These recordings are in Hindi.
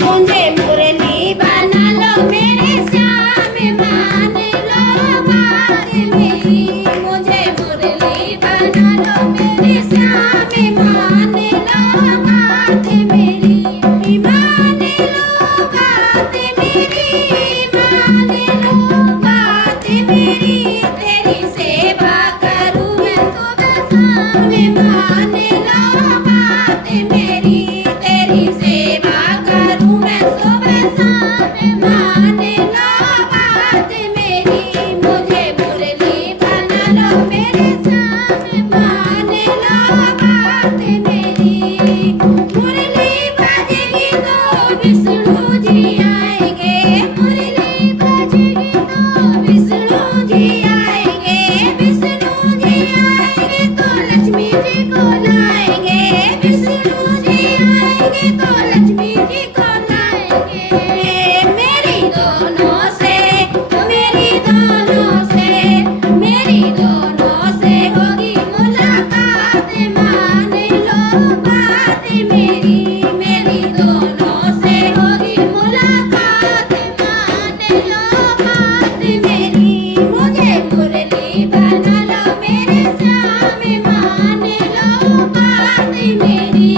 मुझे मुरली बना लो मेरे श्याम, मान लो बात मेरी। मुझे मुरली बना लो मेरे श्याम, मान लो बात मेरी। मान लो बात मेरी, मान लो बात मेरी। तेरी सेवा करूं मैं सुबह शाम, मान लो बात मेरी। तेरी सेवा करूं मैं सुबह शाम, मान लो बात मेरी। मुझे मुरली बना लो मेरे श्याम, मान लो बात मेरी। मुरली बजेगी तो विष्णु जी आएंगे, मुरली बजेगी तो विष्णु जी आएंगे। विष्णु जी आएंगे तो लक्ष्मी जी को लाएंगे, विष्णु जी आएंगे तो लक्ष्मी जी को लाएंगे। मेरी दोनों से, मेरी दोनों से, मेरी दोनों से होगी मुलाकात, मान लो बात मेरी। मेरी दोनों से होगी मुलाकात, मान लो बात मेरी। मुझे मुरली बना लो मेरे श्याम, मान लो बात मेरी।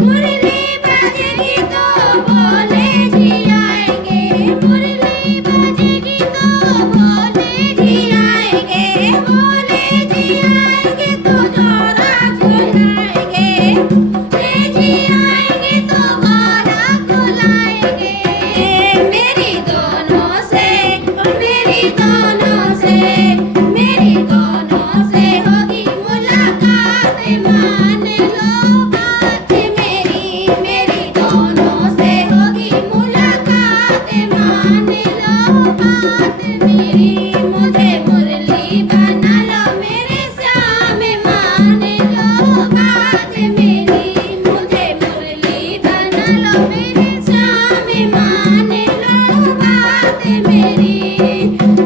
मुरली बजेगी तो भोले जी आएंगे, मुरली बजेगी तो भोले जी आएंगे। भोले जी आएंगे तो जोड़ा झुलाएंगे, भोले जी आएंगे तो गौरा खुलाएंगे। मेरी दोनों से, मेरी दोनों से, मेरी दोनों से होगी मुलाकात, मान लो बात मेरी। मेरी दोनों से होगी मुलाकात, मान लो बात मेरी। मुझे मुरली बना लो मेरे श्याम, मान लो बात मेरी। मुझे मुरली बना लो मेरे श्याम, मान लो बात मेरी।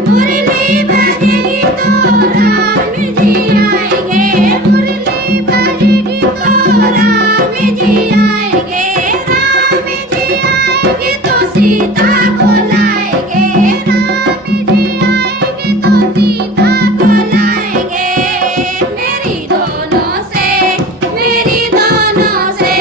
मुरली बजेगी तो राम जी आएंगे, मुरली बजेगी तो राम जी आएंगे। राम जी आएंगे तो सीता को लाएंगे, राम जी आएंगे तो सीता को लाएंगे। मेरी दोनों से, मेरी दोनों से,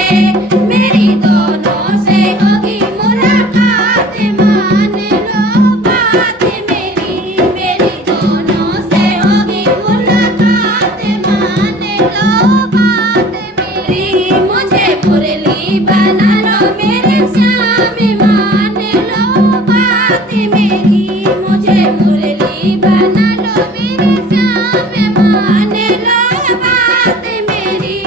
मेरी दोनों से होगी मुलाकात, मान लो बात मेरी। मेरी दोनों से होगी मुलाकात, मान लो बात मेरी। मुझे मुरली बना लो मेरे श्याम, मान लो बात मेरी। मुझे मुरली बना लो मेरे श्याम, मान लो बात मेरी।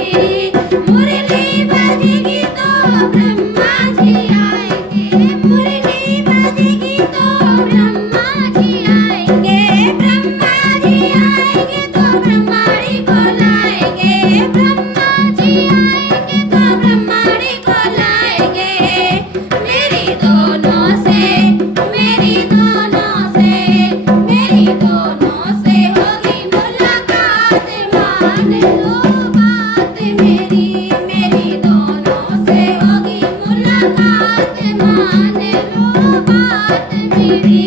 मुरली बजेगी तो ब्रह्मा जी आएंगे, मुरली बजेगी तो ब्रह्मा जी आएंगे। ब्रह्मा जी आएंगे तो ब्रह्माणी को लाएंगे, ब्रह्मा जी आएंगे तो ब्रह्माणी को लाएंगे। मेरी दोनों से, मेरी दोनों से, मेरी दोनों से होगी मुलाकात, मान लो बात मेरी। मेरी दोनों से होगी मुलाकात, मान लो बात मेरी।